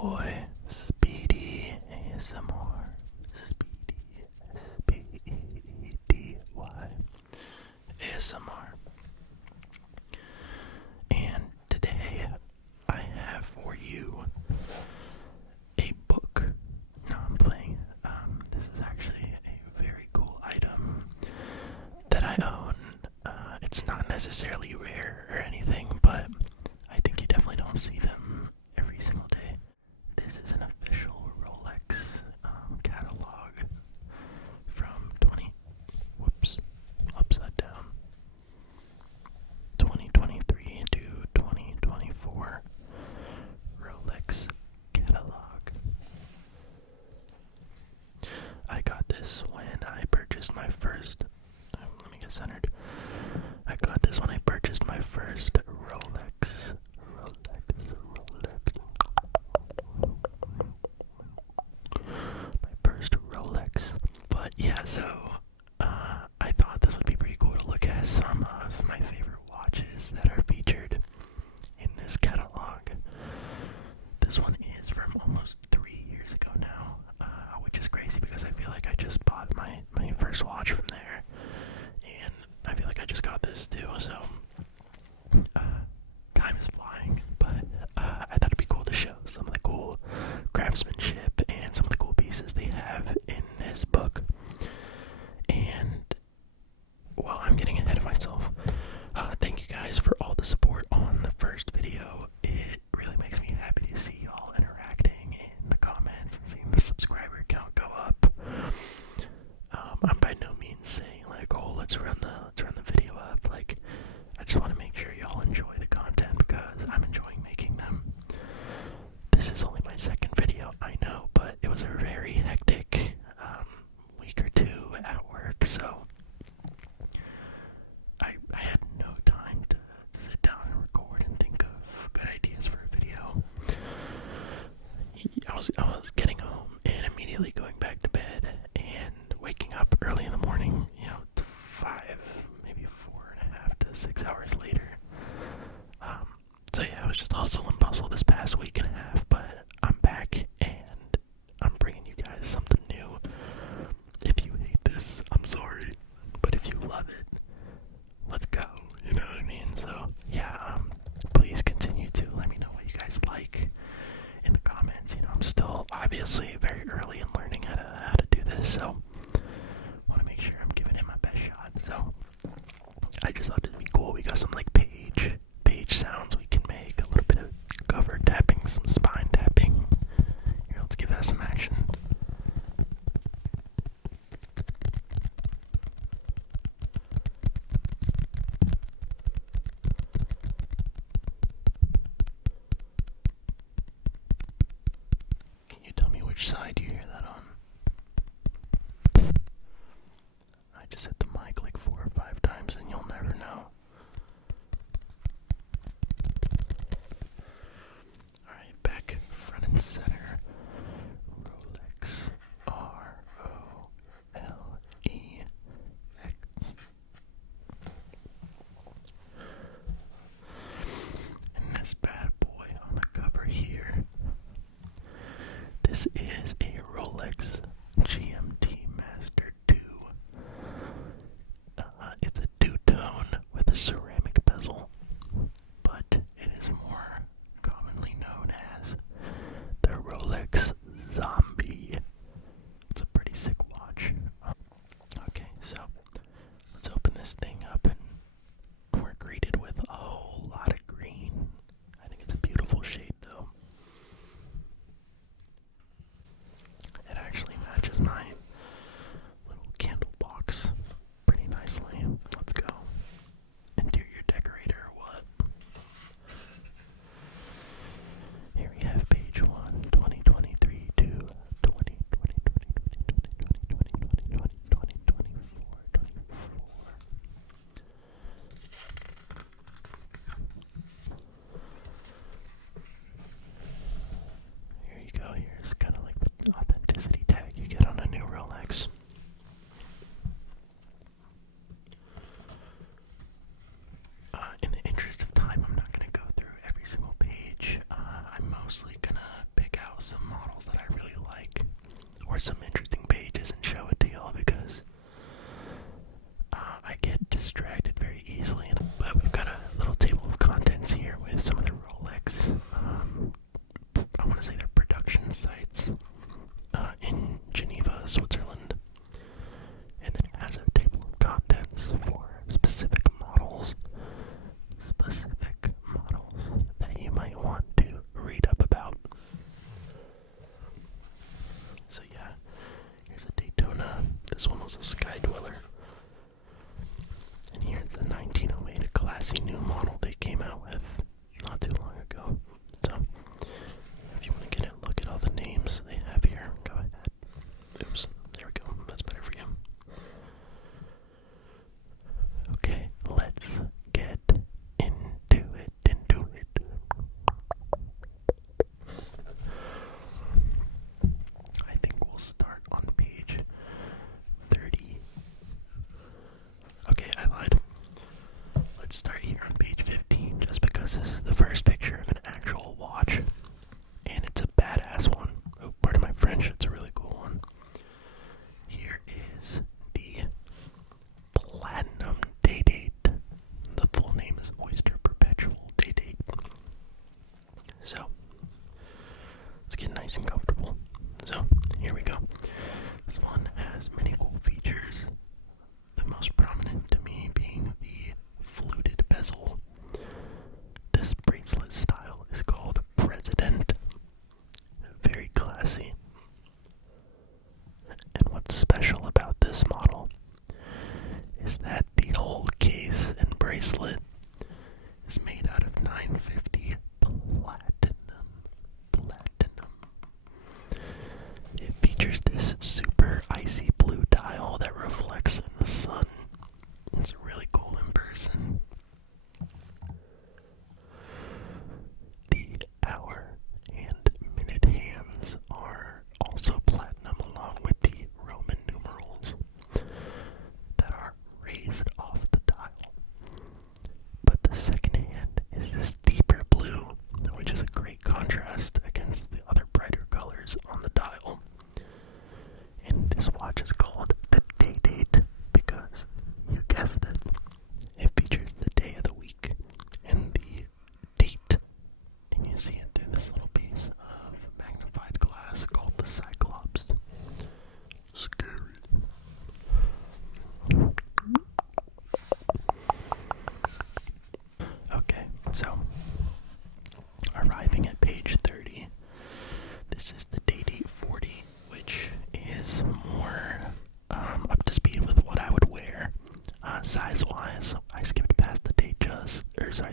boy, Speedy ASMR. Speedy, S-P-E-E-D-Y ASMR. And today I have for you a book. No, I'm playing. This is actually a very cool item that I own. It's not necessarily rare or anything, but I think you definitely don't see them every single day. This is an official Rolex catalog from 2023 to 2024 Rolex catalog. I got this when I purchased my first, let me get centered. I got this when I purchased my first Rolex. My first Rolex. But yeah, so I thought this would be pretty cool to look at some of my favorite watches that are featured in this catalog. This one is from almost 3 years ago now, which is crazy because I feel like I just bought my first watch from there, and I feel like I just got this too, so time is flying, but I thought it'd be cool to show some of the cool craftsmanship and some of the cool pieces they have in this book. And well, I'm getting ahead of myself. Thank you guys for all the support on the first video. It really makes me happy to see y'all interacting in the comments and seeing the subscriber count go up. I'm by no means saying like, oh, let's run the video up. Like, I just want to make sure y'all enjoy the content because I'm enjoying making them. This is only my second video, I know, but it was a very hectic week or two at work, so I had no time to sit down and record and think of good ideas for a video. I was getting home and immediately going back to bed and waking up early in the morning, 5, maybe 4.5 to 6 hours later. So yeah, I was just hustle and bustle this past week and a half, but I'm back and I'm bringing you guys something new. If you hate this, I'm sorry, but if you love it, let's go, you know what I mean? So yeah, please continue to let me know what you guys like in the comments. I'm still obviously very early in learning how to do this, so want to make sure I'm giving it my best shot. So I just thought it'd be cool. We got some like page sounds we can make, a little bit of cover tapping, some spine tapping. Here, let's give that some action. Can you tell me which side you hear that on? I just hit the mic like 4 or 5 times and you'll never know. Alright, back front and center. Rolex. R-O-L-E-X. And this bad boy on the cover here. This is a Rolex GMT Master 2. It's a two-tone with a explore some interesting pages and show it to y'all because I get distracted very easily. But we've got a little table of contents here with some of the Rolex, I want to say they're production sites in Geneva, Switzerland. And then it has a table of contents for specific models that you might want to read up about. So yeah, here's a Daytona. This one was a Sky Dweller. And here's the 1908, a classy new model they came out with not too long ago. So if you want to get a look at all the names they have here, go ahead. Oops, there we go. That's better for you. Okay, let's get into it. I think we'll start on page 30. Okay, I lied. Let's start here on page 15, just because this is the first picture of an actual watch, and it's a badass one. Oh, pardon my French, it's a really cool one. Here is the Platinum Day-Date. The full name is Oyster Perpetual Day-Date. So, let's get nice and comfortable. So, here we go. This one has many cool features. The most prominent to me being the fluted bezel. This bracelet style is called President. Very classy. And what's special about this model is that the whole case and bracelet is made out of 950 platinum. It features this super icy blue dial that reflects in the sun. It's really cool in person. The hour and minute hands are also platinum, along with the Roman numerals that are raised off the dial. But the second hand is this deeper blue, which is a great contrast against the other brighter colors on the dial. And this watch is called the Day-Date because, you guessed it, it features the day of the week and the date. And you see it through this little piece of magnified glass called the Cyclops. Scary. Okay, so arriving at page 30, this is the Day-Date 40, which is more up to speed with what I would wear size-wise. I skipped past the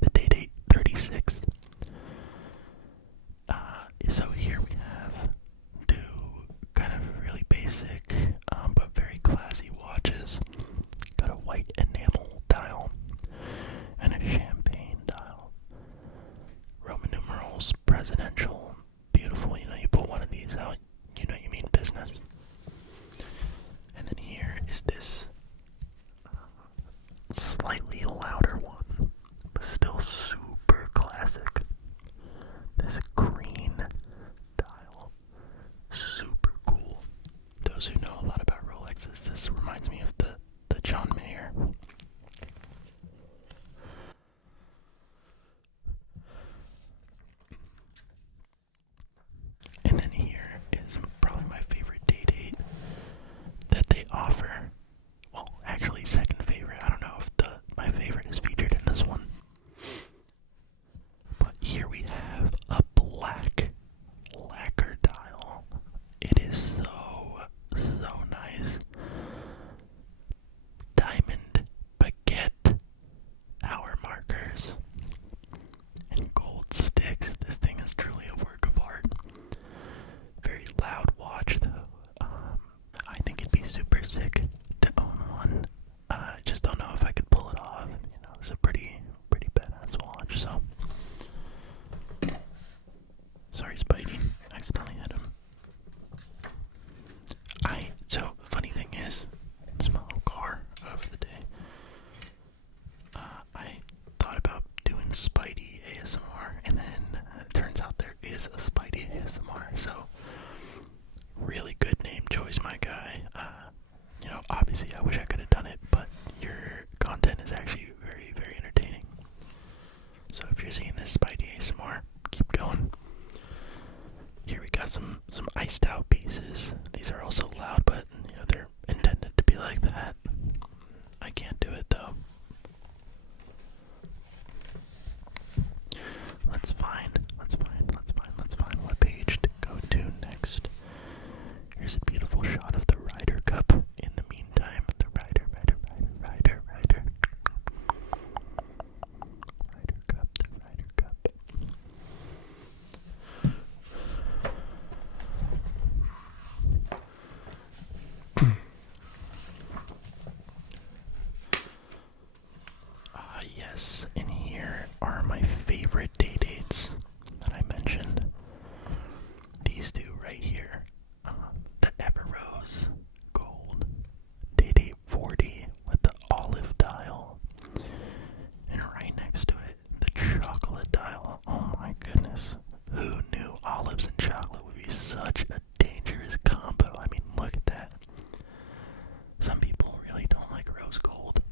the Day-Date 36. So here we have two kind of really basic but very classy watches. Got a white enamel dial and a champagne dial. Roman numerals, presidential, beautiful. You know, you put one of these out, you know you mean business. And then here is this slightly louder one, but still super classic. This green dial, super cool. Those who know a lot about Rolexes, this reminds me of the John Mayer. And then here is probably my favorite Day-Date that they offer. Well, actually second favorite. I don't know if my favorite is featured in this one. But here we have a black lacquer dial. It is so nice. Diamond baguette hour markers and gold sticks. This thing is truly a work of art. Very loud watch though. I think it'd be super sick to own one. I just don't know if I could pull it off. You know, it's a pretty badass watch. So, sorry, Spidey. I accidentally hit him. So funny thing is, it's my little car of the day. I thought about doing Spidey ASMR, and then it turns out there is a Spidey ASMR. So, really good name choice. my guy. Obviously I wish I could have done it, but your content is actually very, very entertaining. So if you're seeing this Spidey ASMR, keep going. Here we got some iced out pieces. These are also loud, but they're intended to be like that. I can't do it though. Let's find what page to go to next. Here's a beautiful shot of the Ryder Cup. In the meantime, the Ryder Cup, the Ryder Cup. Yes, in here are my favorite day dates that I mentioned. These two right here. The Everrose Gold Day Date 40 with the olive dial. And right next to it, the chocolate dial. Oh my goodness. Who knew olives and chocolate would be such a dangerous combo? I mean, look at that. Some people really don't like rose gold.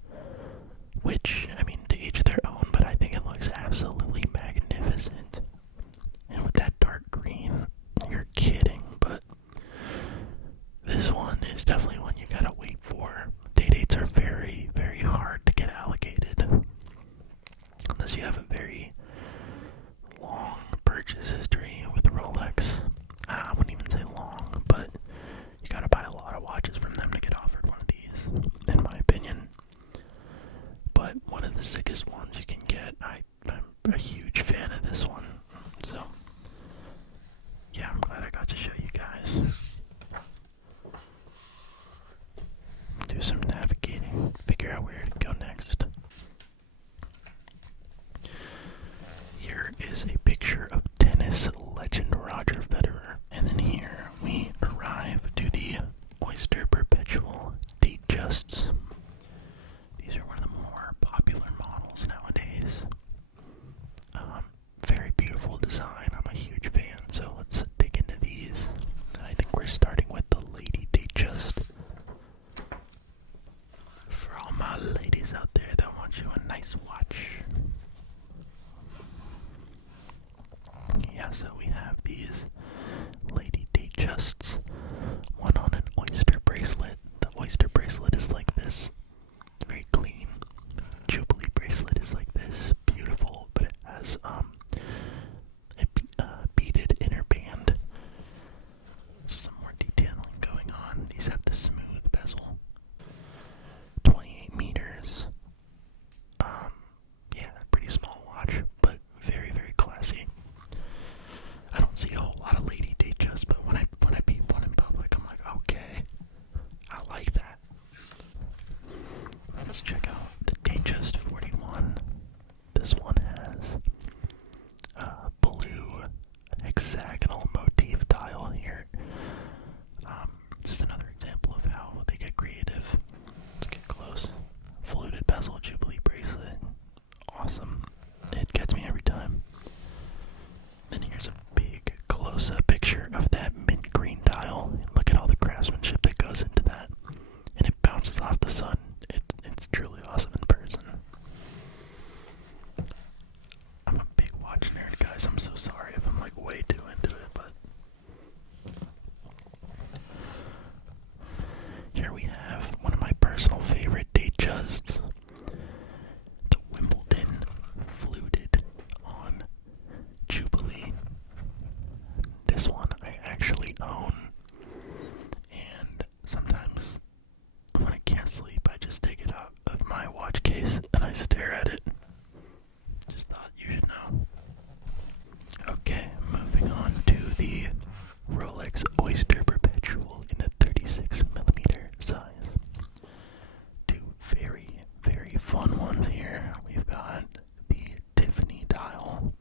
Which, I mean, to each their own, but I think it looks absolutely magnificent. And with that dark green, you're kidding, but this one is definitely one you gotta wait for. Day dates are very, very hard to get allocated. Unless you have a very long purchase history with Rolex. I wouldn't even say long, but you gotta buy a lot of watches from them to get offered one of these, in my opinion. But one of the sickest ones you can get. I'm a huge fan of this one. So, yeah, I'm glad I got to show you guys. Do some navigating, figure out where to go next. Here is a picture of tennis legend Roger Federer. And then here we arrive to the Oyster Perpetual Datejusts. These are one of the more popular models nowadays. Very beautiful design. I'm a huge fan, so let's dig into these. I think we're starting with the Lady Datejust. For all my ladies out there that want you a nice watch. Yeah, so we have these Lady Datejusts. One on an oyster bracelet. The oyster bracelet is like this. Very clean. The Jubilee bracelet is like this. Beautiful, but it has a beaded inner band. Some more detailing going on. These have the smooth bezel. 28 meters. Yeah, pretty small watch, but very, very classy. I don't see a whole lot of Lady Datejusts, but when I peep one in public, I'm like, okay, I like that. Let's check out the Datejust 41. This one has a blue hexagonal motif dial here. Just another example of how they get creative. Let's get close. Fluted bezel Jubilee bracelet. Awesome. It gets me every time. Then here's a big close-up picture of that mint green dial. Look at all the craftsmanship that goes into that. And it bounces off the sun. It's truly awesome in person. I'm a big watch nerd, guys. I'm so sorry if I'm like way too into it, but here we have one of my personal favorite Datejusts. The Wimbledon fluted on Jubilee. This one I actually own, and sometimes when I can't sleep, I just take it out of my watch case and I stare at it. Just thought you should know. Okay, moving on to the Rolex Oyster Perpetual in the 36mm size. Two very, very fun ones here. We've got the Tiffany dial,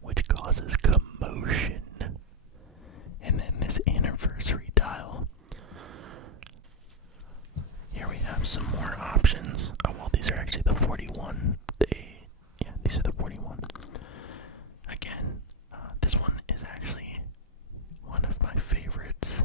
which causes commotion. And then this anniversary dial. Here we have some more options. Oh, well, these are actually the 41. These are the 41. Again, this one is actually one of my favorites.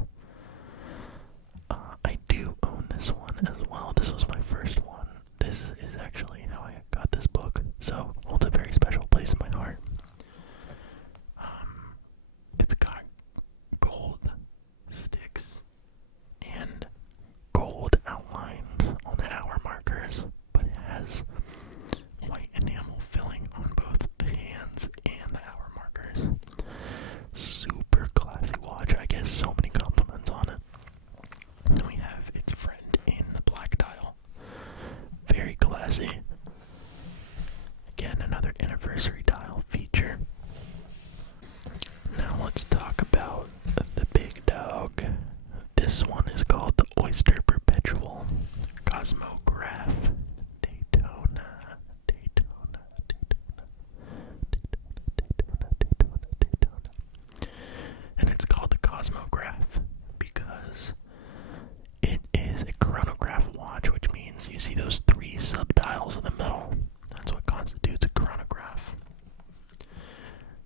subdials in the middle. That's what constitutes a chronograph.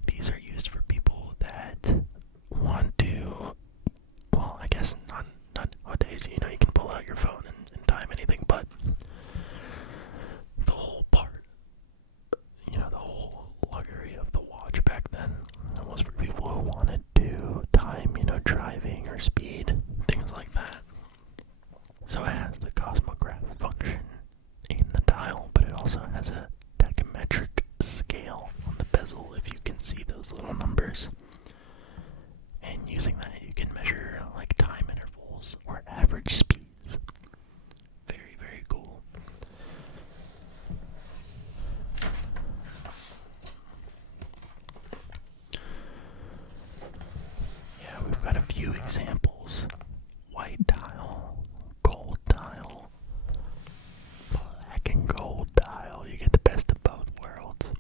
These are used for people that want to, well, I guess not nowadays, you can pull out your phone and time anything, but the whole part, the whole luxury of the watch back then was for people who wanted to time, driving or speed, things like that. So it has the cosmograph function in the dial, but it also has a tachometric scale on the bezel, if you can see those little numbers. And using that, you can measure like time intervals or average speeds. Very, very cool. Yeah, we've got a few examples. White dial, gold dial, black and gold dial. You get the best of both worlds.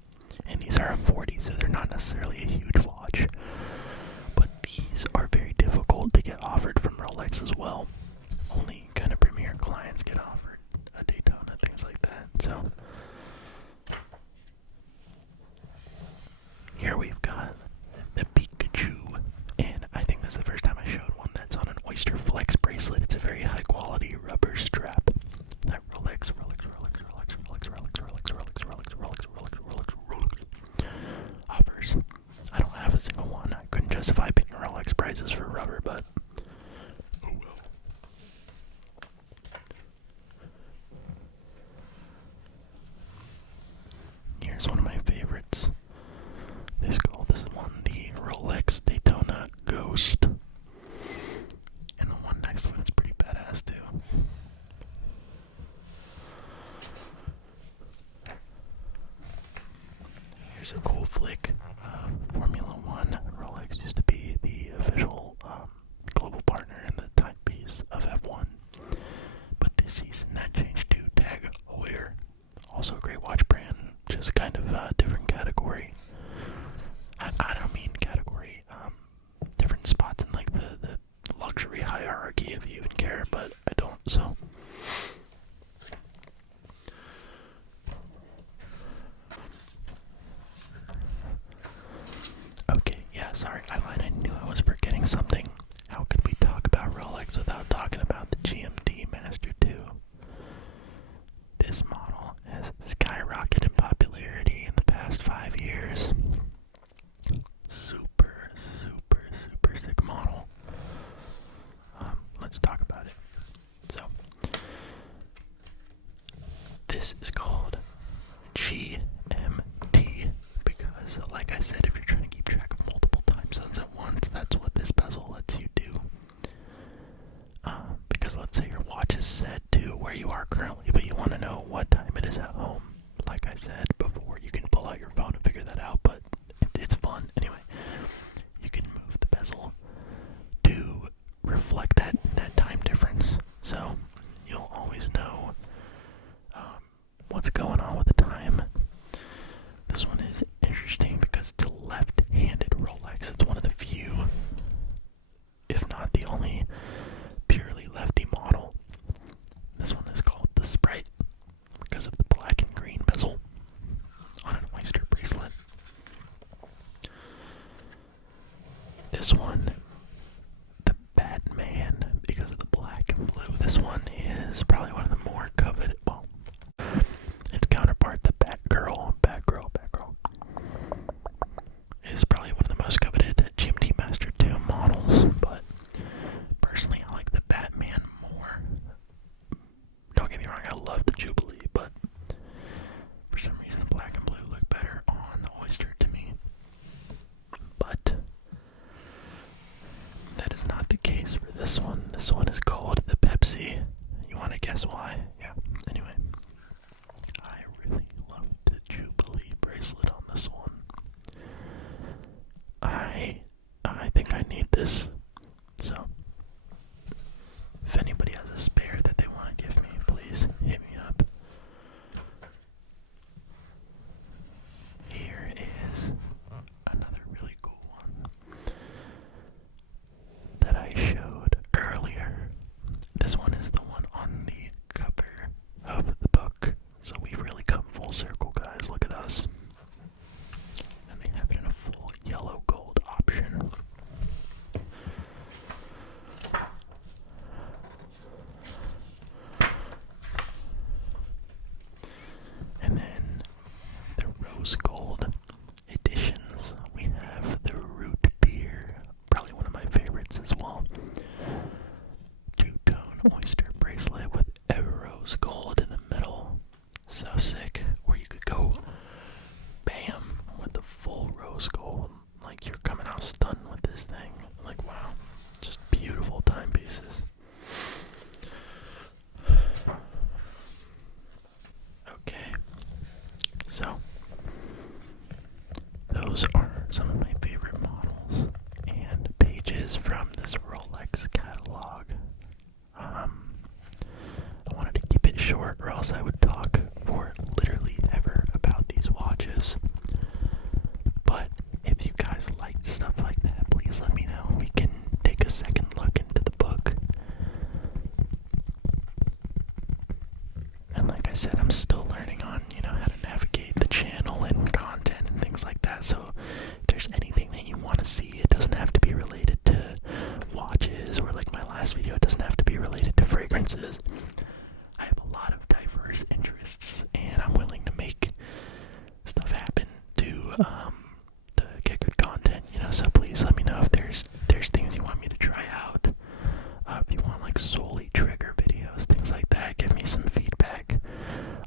And these are a 40, so they're not necessarily a huge watch. But these are very difficult to get offered from Rolex as well. Only kind of premier clients get offered a Daytona, things like that. So here we've got the Pikachu, and I think this is the first time I showed one that's on an Oyster Flex bracelet. It's a very high quality rubber strap that Rolex offers. I don't have a single one. I couldn't justify paying Rolex prices for rubber, but oh well. Here's one of my favorites. This is one, the Rolex Daytona Ghost. And the one next one is pretty badass too. Here's a cool flick. Formula One. Rolex used to be the official global partner in the timepiece of F1. But this season that changed to Tag Heuer. Also a great watch brand, just kind of a different category. I don't mean category, different spots in like the luxury hierarchy, if you even care, but I don't, so. Okay, yeah, sorry, I lied, I knew I was forgetting something. How could we talk about Rolex without talking about the GMT Master 2? This model has skyrocketed in popularity in the past 5 years. Super, super, super sick model. Let's talk about it. So, this is called GMT because, like I said, if you're trying to keep track of multiple time zones at once, that's what this bezel lets you do. Because let's say your watch is set to where you are currently, but you want to know what time it is at home. Like I said before, you can pull out your phone and figure that out, but it's fun. Anyway, you can move the bezel to reflect that time difference. So you'll always know what's going on with the time. This one is interesting because it's a left-handed Rolex. It's one of the few, if not the only, purely lefty model. This one is called the Sprite because of the black and green bezel on an Oyster bracelet. This one, the Batman, because of the black and blue. This one is probably one of the more coveted, well, its counterpart, the Batgirl, is probably one of the most coveted GMT Master 2 models, but personally I like the Batman more. Don't get me wrong, I love the Jubilee, but for some reason the black and blue look better on the Oyster to me. But that is not the case for this one. This one is called the Pepsi. You want to guess why? Yeah, anyway. I really love the Jubilee bracelet on this one. I think I need this. So, if anybody has a spare that they want to give me, please hit me up. Here is another really cool one that I showed earlier. This one is the one on the cover of the book. So watches from this Rolex catalog. I wanted to keep it short, or else I would talk for literally ever about these watches. But if you guys like stuff like that, please let me know. We can take a second look into the book. And like I said, I'm still learning on, how to navigate the channel and content and things like that. So if there's anything that you want to see, it doesn't have to be related to watches, or like my last video, it doesn't have to be related to fragrances. I have a lot of diverse interests, and I'm willing to make stuff happen to get good content, so please let me know if there's things you want me to try out. If you want like solely trigger videos, things like that, give me some feedback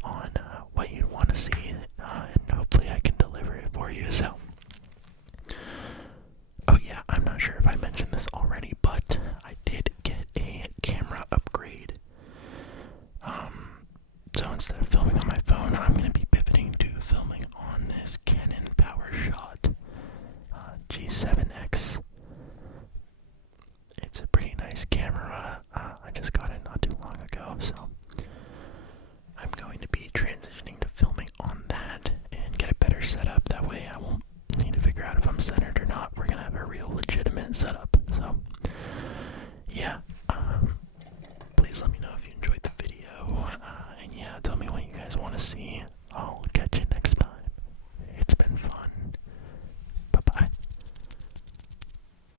on what you want to see, and hopefully I can deliver it for you. So, oh yeah, I'm not sure if I mentioned this already, but I did get a camera upgrade. So instead of filming on my phone, I'm going to be pivoting to filming on this Canon PowerShot G7X. It's a pretty nice camera. I just got it not too long ago, so I'm going to be transitioning to filming on that and get a better setup. That way I won't need to figure out if I'm centered or not. We're going to have a real legitimate setup.